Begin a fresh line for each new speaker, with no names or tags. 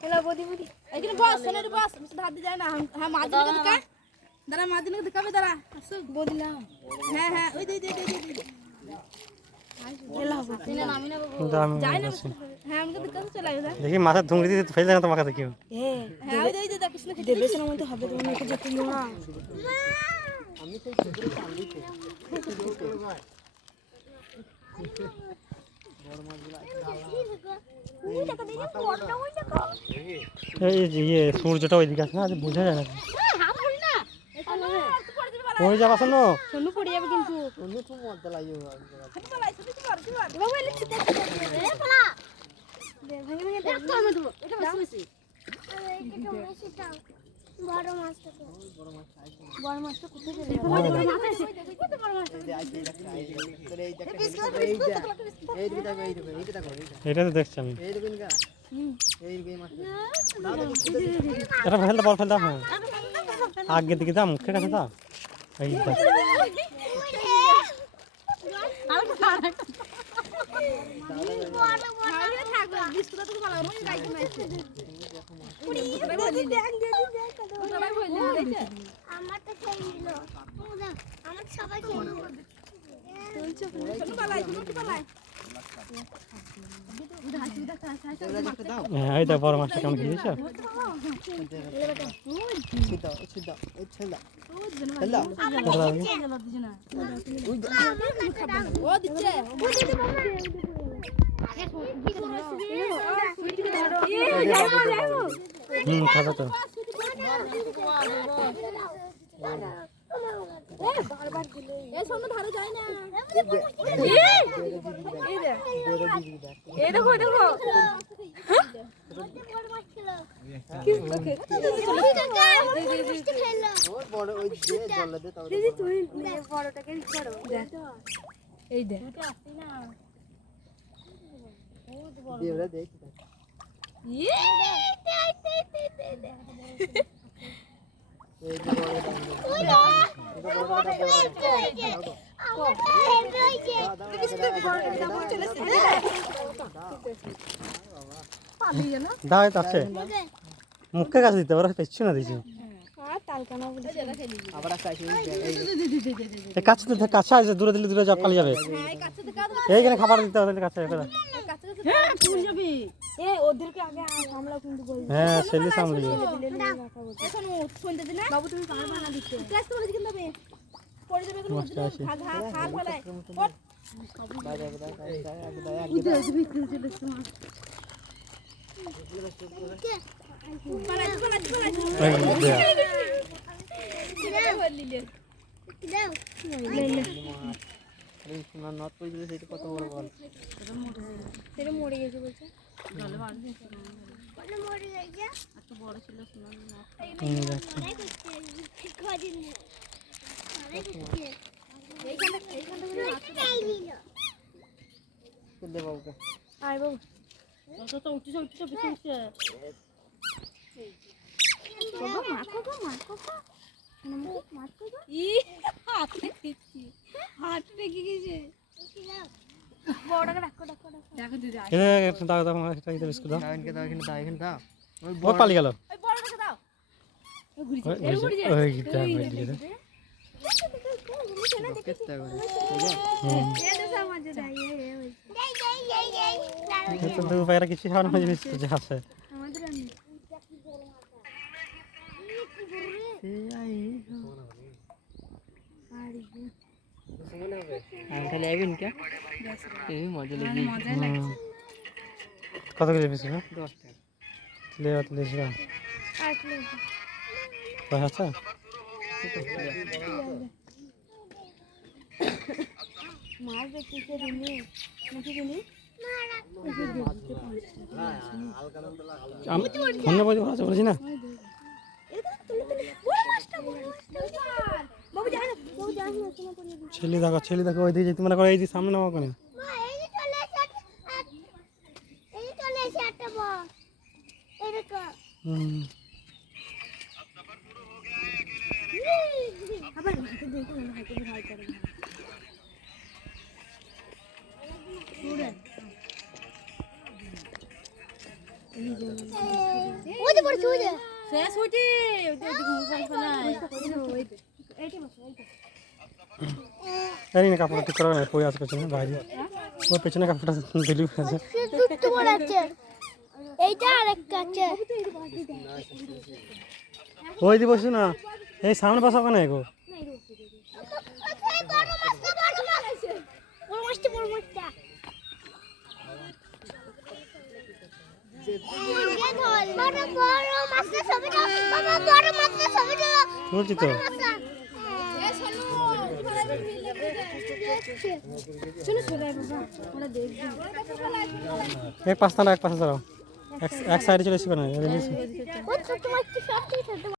এলা বদি বদি
এখানে বস সোনার বস আমি শুধু হাত দিয়ে যায় না হ্যাঁ মাদিনকে দেখা দাঁড়া মাদিনকে দেখাবে দাঁড়া আসো
বদিলাম
হ্যাঁ হ্যাঁ ওই দে দে দে দে, দে
এলা হবে
তিনে নামি না বাবু
কিন্তু আমি
যায় না
বলছি।
হ্যাঁ আমাকে দেখা চলে আসবে
দেখি মাথার ধুমড়ি দিয়ে ফেলে না তোমাকে দেখিও
এ
হ্যাঁ ওই দে ওই দে দেখ কৃষ্ণ
দেবেশের মধ্যে হবে তুমি একটু যেতে দিও না
এই যে ইয়ে সূর্যটা ওইদিকে আছে না আজ বোঝা যায় না। ওই যাবা শোনো।
সোনু পড়ে যাবে কিন্তু। বাবু এলে ছিটে
এ পালা।
ভেঙে ভেঙে
এটা তো আমি দেবো এটা বেশি বেশি
বড় মাছটা কোথায় চলে যাবে
ওই দেখো মাথা আছে কত বড় মাছ
এটা তো দেখছি আমি এটা ফেলতে বল ফেলতে হ্যাঁ আগের দিকে দাও এই দেখ।
বিস্কুট তো ভালো বললি দেখছে
খেয়ে নিল। আমার সবাই খেয়ে নিল।
হ্যাঁ এই দেখ বড় মাছটা কেমন খেয়েছ? হুম খাবে তো।
এই
দেখো দেখো দিদি তুমি বড়টাকে করো এই দেখ
দাও আছে। মুখের কাছে দিতে ওরা পেছু না দিছি আছে, দূরে দিলে দূরে যাবে
হ্যাঁ দাও
এইখানে খাবার দিতে হবে, কাছে
এ ওদেরকে আগে সামলাও কিন্তু বল
হ্যাঁ সেলি সামলি
এখন শুনতে দিনা
বাবু তুমি পারবা না দিতে
ক্লাস করে কিন্তু হবে পড়ে যাবে কোনো
মস্ত আছে।
খা খা খা ফেলাই পড় পালাই পালাই পালাই
এই দেখ।
বললি লে
সেটা মরে গেছে বলছে
হুম, দেখ।
আয় বাবু
ই হাতে দিচ্ছি হাত রেখে গেছে
বড়টাকে ডাকো ডাকো ডাকো
দেখো দিদি
এই দেখ, একটু দাও দাও আমার একটা বিস্কুট দাও ও পালিয়ে গেল
ওই বড়টাকে দাও
ওই ওই যে- ওই যে, দেখ, ওই দিকে দেখ। হুম। এই তো দু কিছু আছে
আমাদের আমি
হুম। কত করে বিস্কুট লে লে সেটা
আর কি মাছ
বলেছি না
বাবু যাই না বাবু যাই না তোমার পরিয়ে
ছেলে দেখো ছেলে দেখো ওই দিকে যেতে মানে করে এই দিকে সামনে নামা ওখানে। হুম
আবার হাতে দেখো না হাতে ভয় করে এই যে
যে পড়ছে ওই যে।
শেষ দেখুন
জানি কাপড় ঠিক করা কই আছে পেছনে বাইরে। ওই পেছনে কাপড়টা দিলি আছে। ওই দি বসু না, এই সামনে বসা কেন গো?
বড় মাছটা বড় মাছটা বড় মাছটা মাছটা সবে
বলছি তো। এক পাঁচটা দাঁড়াও। এক এক সাইডে চলে এসে কেন?